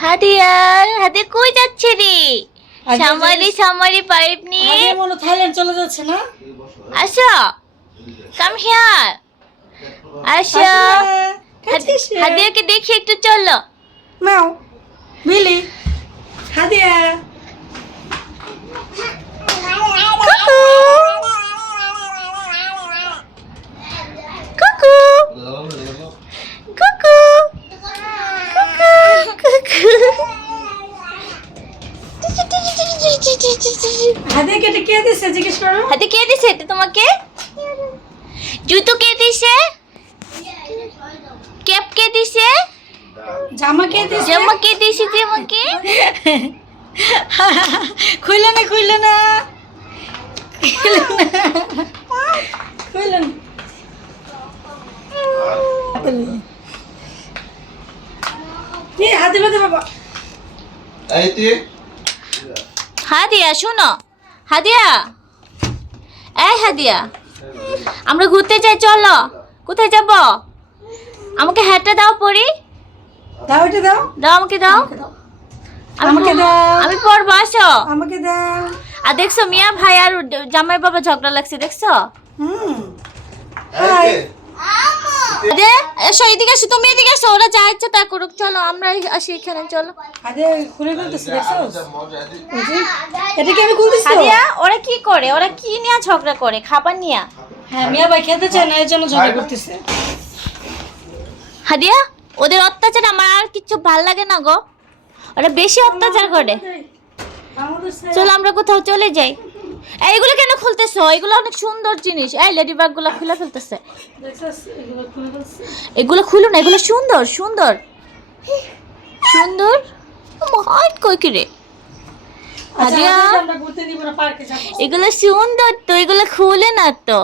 হাদিয়া কই যাচ্ছে রে? হাদিয়া সামারি সামারি পাইপ নিয়ে। মনে থাইল্যান্ড চলে যাচ্ছে না? আসো। কাম হিয়ার আসো। হাদিয়াকে দেখি একটু চলো। মাও বিলি হাদিয়া। হাদিয়া কেটে কে দিছে জিজ্ঞেস করো? হাতে কে দিছে? এটা তোমাকে? জুতো কে দিছে? ক্যাপ কে দিছে? জামা কে দিছে? জামা কে দিছে তোমাকে? খুইলে না খুইলে না। খুইলে না। এ হাতে বাবা। হাদিয়া? এই হাদিয়া আমরা ঘুরতে যাই চলো। কোথায় যাব? আমাকে হ্যাটটা দাও পরি। দাও এটা দাও। দাও আমাকে দাও। আমি আমাকে পর- দাও। আমি পরবো আসো। আমাকে দাও। আর দেখছ মিয়া ভাই আর জামাই বাবা ঝগড়া লাগছে দেখছ? হুম? আরে এসো এদিকে এসো তুমি এদিকে এসো ওরা যা ইচ্ছে তা করুক চলো আমরা আসি এখানে চলো। খুলে ফেলতেছে এটা কি আমি খুলতেছি? ওরা কি করে? ওরা কি নিয়ে ঝগড়া করে? খাবার নিয়ে? হ্যাঁ মিয়া ভাই খেতে চায় না এর জন্য ঝগড়া করতেছে। হাদিয়া ওদের অত্যাচার আমার আর কিছু ভালো লাগে না গো। ওরা বেশি অত্যাচার করে। চলো আমরা কোথাও চলে যাই। এই, এগুলো কেন খুলতেছো? এগুলো অনেক সুন্দর জিনিস। এই লেডি বাগগুলো খুলে ফেলতেছে। এগুলো খুলে না এগুলো সুন্দর সুন্দর। সুন্দর? হাইট কই কি রে আচ্ছা। এগুলো সুন্দর তো এগুলো খুলে না তো.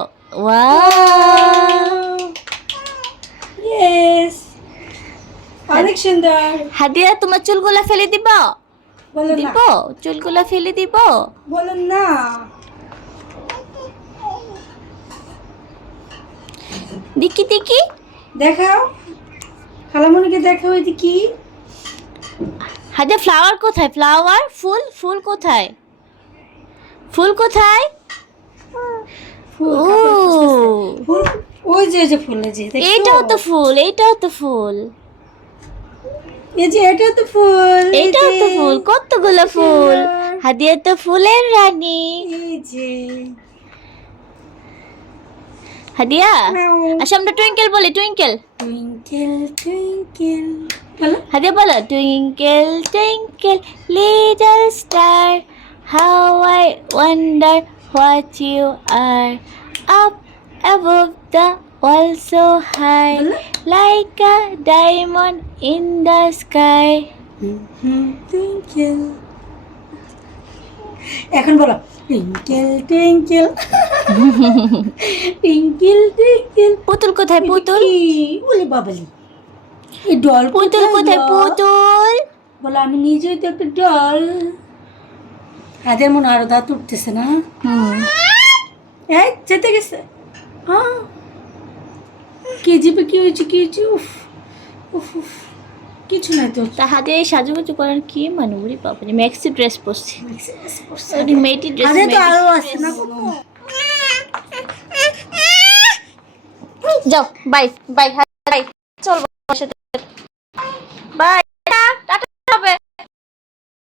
অনেক সুন্দর। হাদিয়া তোমার চুলগুলা ফেলে দিব? বলুন না। দিব? চুলগুলা ফেলে দিব? বলুন না। দেখি দেখি। দেখাও। খালামণিকে দেখাও এটি কি। হাদিয়া ফ্লাওয়ার কোথায়? ফ্লাওয়ার ফুল? ফুল কোথায়? ফুল কোথায়? ওই যে যে ফুল এই যে? এইটাও তো ফুল এইটাও তো ফুল। এই যে এটাও তো ফুল। এইটাও তো ফুল কতগুলো ফুল। হাদিয়া তো ফুলের রানী। হাদিয়া আচ্ছা আমরা টুইঙ্কেল বলি টুইঙ্কেল। Twinkle twinkle. হাদিয়া বলো। Twinkle twinkle little star how I wonder what you are up above the so high like a diamond in the sky. Twinkle এখন বলো। টিঙ্কেল টুইঙ্কেল টুইঙ্কেল টুইঙ্কেল পুতুল কোথায় পুতুল? বলে বাবালি। এই ডল পুতুল কোথায় পুতুল? বলো আমি নিজেই তো একটা ডল হাতের মনে আরও দাঁত উঠতেছে না? এই যেতে গেছে। হ্যাঁ কে জিপে কি হয়েছে কি হয়েছে? উফ উফ উফ। কিছু নাই তো। তা সাজুগুজু করার কি মানে উড়ি পাবো ম্যাক্সি ড্রেস পরছি। মেয়েটি ড্রেস আরে তো আরও আছে না যাও বাই বাই বাই চল বাই টাটা।